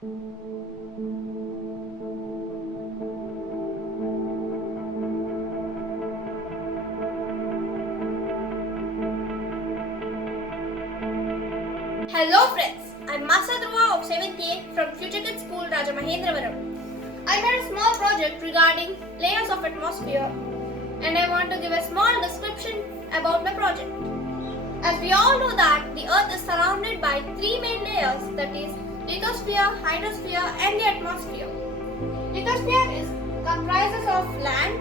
Hello friends, I'm Masa Dhruva of 7th A from Future Kids School, Rajamahendravaram. I made a small project regarding layers of atmosphere and I want to give a small description about my project. As we all know that the earth is surrounded by three main layers, that is lithosphere, hydrosphere and the atmosphere. Lithosphere comprises of land,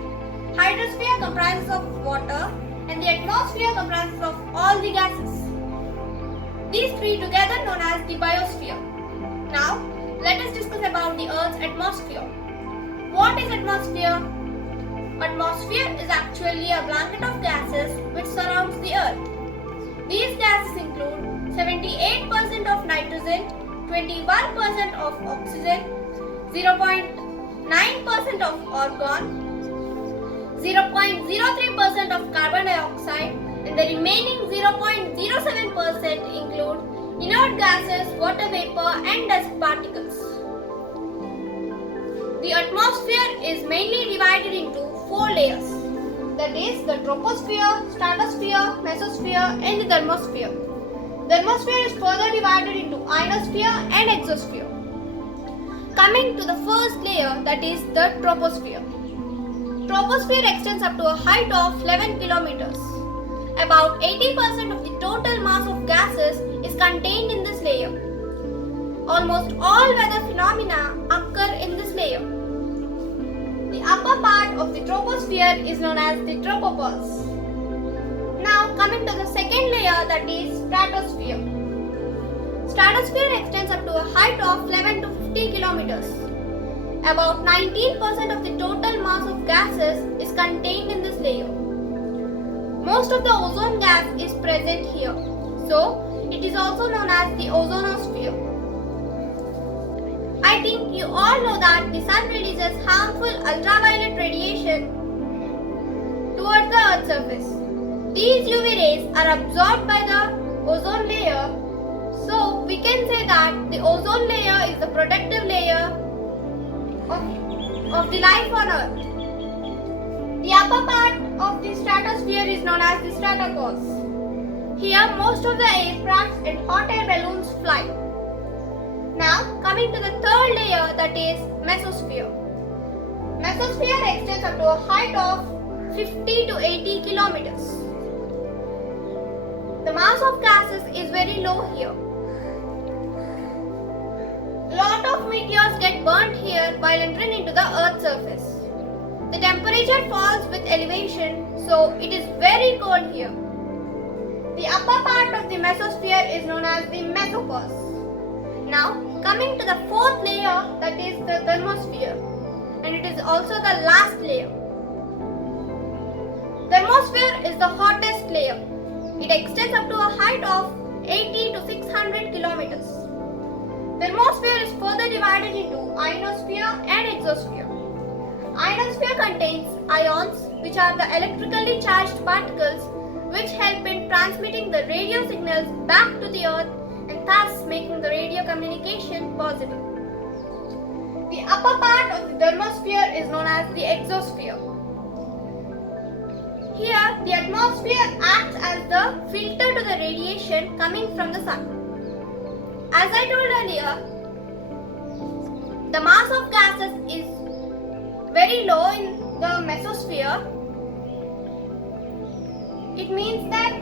hydrosphere comprises of water and the atmosphere comprises of all the gases. These three together known as the biosphere. Now, let us discuss about the Earth's atmosphere. What is atmosphere? Atmosphere is actually a blanket of gases which surrounds the Earth. These gases include 78% of nitrogen, 21% of oxygen, 0.9% of argon, 0.03% of carbon dioxide, and the remaining 0.07% include inert gases, water vapor and dust particles. The atmosphere is mainly divided into four layers, that is the troposphere, stratosphere, mesosphere and the thermosphere. The thermosphere is further divided into ionosphere and exosphere. Coming to the first layer, that is the troposphere. Troposphere extends up to a height of 11 kilometers. About 80% of the total mass of gases is contained in this layer. Almost all weather phenomena occur in this layer. The upper part of the troposphere is known as the tropopause. Now coming to the second layer, that is stratosphere. Stratosphere extends up to a height of 11 to 50 kilometers. About 19% of the total mass of gases is contained in this layer. Most of the ozone gas is present here, so it is also known as the ozonosphere. I think you all know that the sun releases harmful ultraviolet radiation towards the Earth's surface. These UV rays are absorbed by the ozone layer, so we can say that the ozone layer is the protective layer of the life on Earth. The upper part of the stratosphere is known as the stratopause. Here most of the aircrafts and hot air balloons fly. Now coming to the third layer, that is mesosphere. Mesosphere extends up to a height of 50 to 80 kilometers. The mass of gases is very low here. Lot of meteors get burnt here while entering into the Earth's surface. The temperature falls with elevation, so it is very cold here. The upper part of the mesosphere is known as the mesopause. Now, coming to the fourth layer, that is the thermosphere, and it is also the last layer. Thermosphere is the hottest layer. It extends up to a height of 80 to 600 kilometers. Thermosphere is further divided into ionosphere and exosphere. Ionosphere contains ions, which are the electrically charged particles which help in transmitting the radio signals back to the Earth and thus making the radio communication possible. The upper part of the thermosphere is known as the exosphere. Here, the atmosphere acts as the filter to the radiation coming from the sun. As I told earlier, the mass of gases is very low in the mesosphere. It means that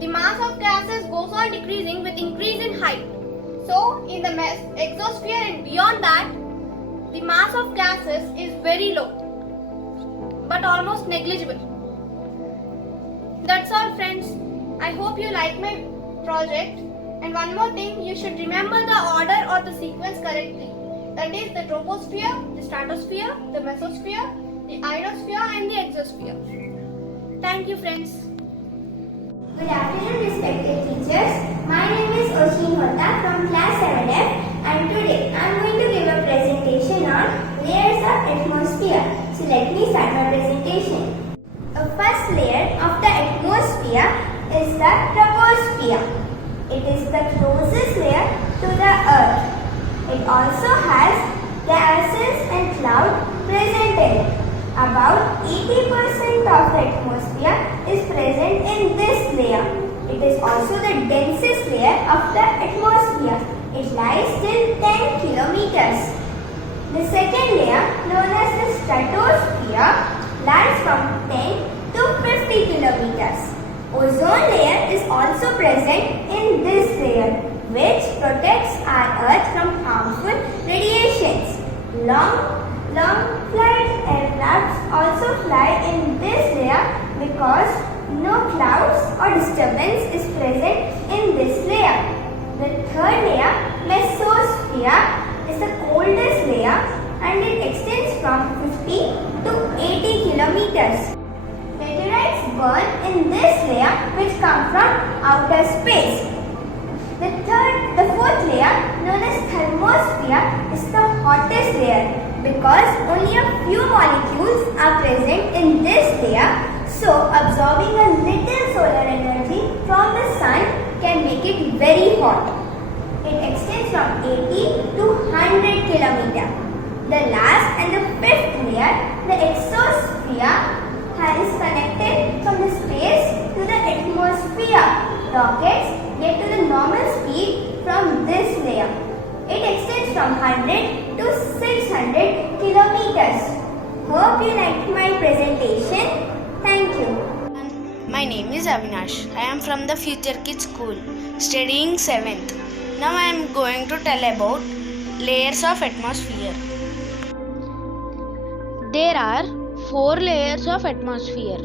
the mass of gases goes on decreasing with increase in height. So in the exosphere and beyond that, the mass of gases is very low but almost negligible. That's all friends. I hope you like my project, and one more thing, you should remember the order or the sequence correctly. That is the troposphere, the stratosphere, the mesosphere, the ionosphere and the exosphere. Thank you friends. Good afternoon respected teachers. My name is Oshin Hota from class 7F and today I am going to give a presentation on layers of atmosphere. So let me start my presentation. The first layer of the atmosphere is the troposphere. It is the closest layer to the earth. It also has gases and clouds present in it. About 80% of the atmosphere is present in this layer. It is also the densest layer of the atmosphere. It lies till 10 kilometers. The second layer, known as the stratosphere, lies from 10 to 50 kilometers. Ozone layer is also present in this layer, which protects our Earth from harmful radiations. Long-flight aircrafts also fly in this layer because no clouds or disturbance is present in this layer. The third layer, mesosphere, is the coldest layer and it extends from 50 to 80 kilometers. Meteorites burn in this layer which come from outer space. The fourth layer, known as thermosphere, is the hottest layer because only a few molecules are present in this layer, so absorbing a little solar energy from the sun can make it very hot. It extends from 80 to 100 kilometers. The last and the fifth layer, the exosphere, is connected from the space to the atmosphere. Rockets get to the normal speed from this layer. It extends from 100 to 600 kilometers. Hope you liked my presentation. Thank you. My name is Avinash. I am from the Future Kids School, studying 7th. Now I am going to tell about layers of atmosphere. There are 4 layers of atmosphere: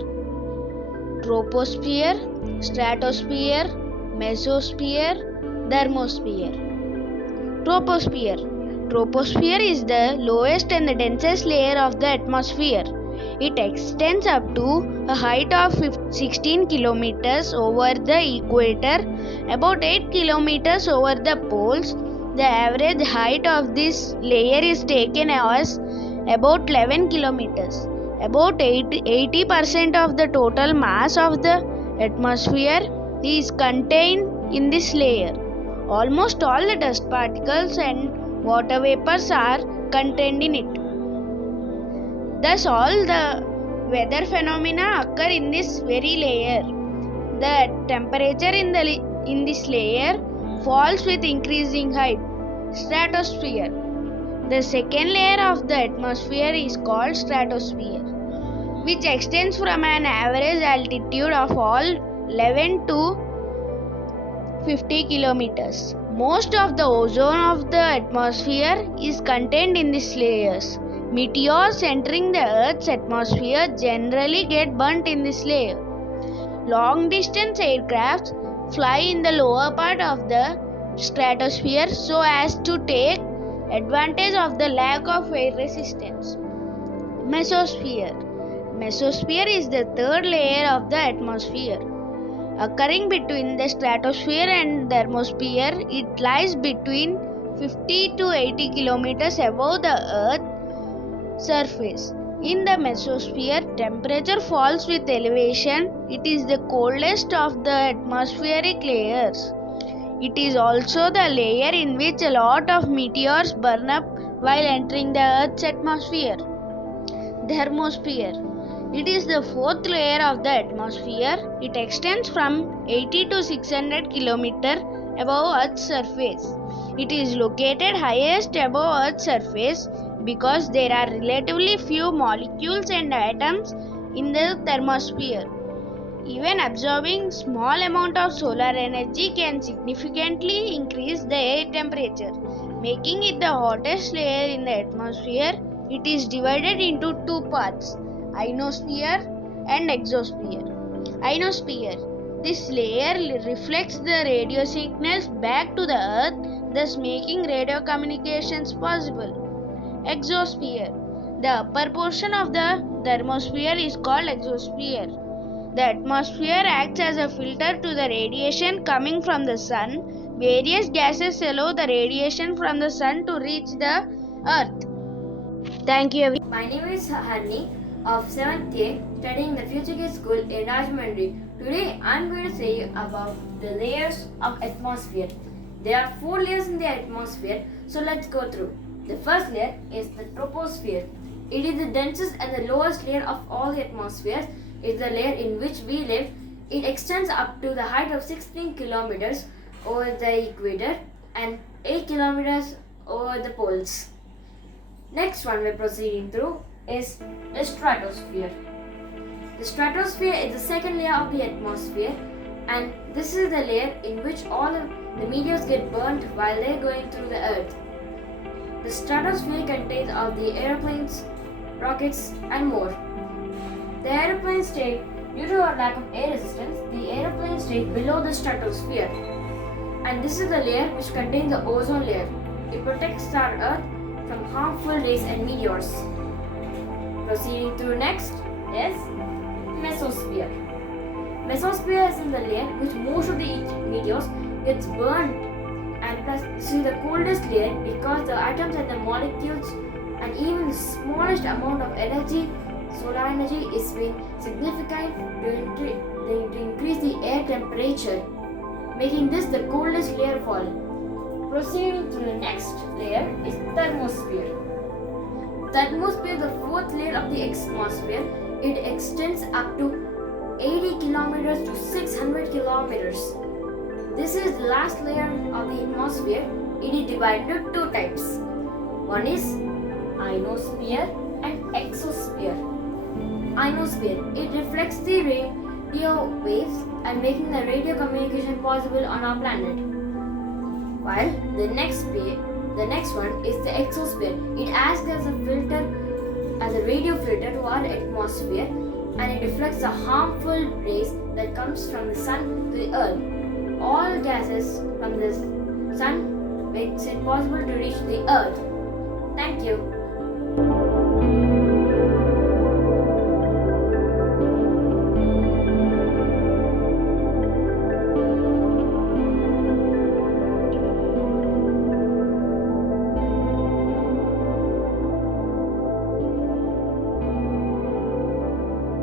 troposphere, stratosphere, mesosphere, thermosphere. Troposphere. Troposphere is the lowest and the densest layer of the atmosphere. It extends up to a height of 16 kilometers over the equator, about 8 kilometers over the poles. The average height of this layer is taken as about 11 kilometers. About 80% of the total mass of the atmosphere is contained in this layer. Almost all the dust particles and water vapors are contained in it. Thus, all the weather phenomena occur in this very layer. The temperature in this layer falls with increasing height. Stratosphere. The second layer of the atmosphere is called stratosphere, which extends from an average altitude of all 11 to 50 kilometers. Most of the ozone of the atmosphere is contained in these layers. Meteors entering the Earth's atmosphere generally get burnt in this layer. Long distance aircrafts fly in the lower part of the stratosphere so as to take advantage of the lack of air resistance. Mesosphere. Mesosphere is the third layer of the atmosphere. Occurring between the stratosphere and thermosphere, it lies between 50 to 80 kilometers above the Earth's surface. In the mesosphere, temperature falls with elevation. It is the coldest of the atmospheric layers. It is also the layer in which a lot of meteors burn up while entering the Earth's atmosphere. Thermosphere. It is the fourth layer of the atmosphere. It extends from 80 to 600 kilometers above Earth's surface. It is located highest above Earth's surface because there are relatively few molecules and atoms in the thermosphere. Even absorbing small amount of solar energy can significantly increase the air temperature, making it the hottest layer in the atmosphere. It is divided into two parts: ionosphere and exosphere. Ionosphere. This layer reflects the radio signals back to the Earth, thus making radio communications possible. Exosphere. The upper portion of the thermosphere is called exosphere. The atmosphere acts as a filter to the radiation coming from the sun. Various gases allow the radiation from the sun to reach the Earth. Thank you. My name is Harni of 7th A, studying the Future Kids School in Rajahmundry. Today I am going to say about the layers of atmosphere. There are 4 layers in the atmosphere, so let's go through. The first layer is the troposphere. It is the densest and the lowest layer of all the atmospheres. It is the layer in which we live. It extends up to the height of 16 kilometers over the equator and 8 kilometers over the poles. Next one we're proceeding through is the stratosphere. The stratosphere is the second layer of the atmosphere, and this is the layer in which all the meteors get burnt while they're going through the earth. The stratosphere contains all the airplanes, rockets, and more. The airplanes stay, due to a lack of air resistance, the airplanes stay below the stratosphere. And this is the layer which contains the ozone layer. It protects our earth from harmful rays and meteors. Proceeding through next is mesosphere. Mesosphere is in the layer which most of the meteors gets burned, and plus this is the coldest layer because the atoms and the molecules and even the smallest amount of energy, solar energy, is being significant to increase the air temperature, making this the coldest layer of all. Proceeding to the next layer is thermosphere. Thermosphere is the fourth layer of the atmosphere. It extends up to 80 kilometers to 600 kilometers. This is the last layer of the atmosphere. It is divided into 2 types. One is ionosphere and exosphere. Ionosphere, it reflects the radio waves and making the radio communication possible on our planet. While the next one is the exosphere. It acts as a radio filter to our atmosphere, and it reflects the harmful rays that comes from the sun to the earth. All gases from the sun makes it possible to reach the earth. Thank you.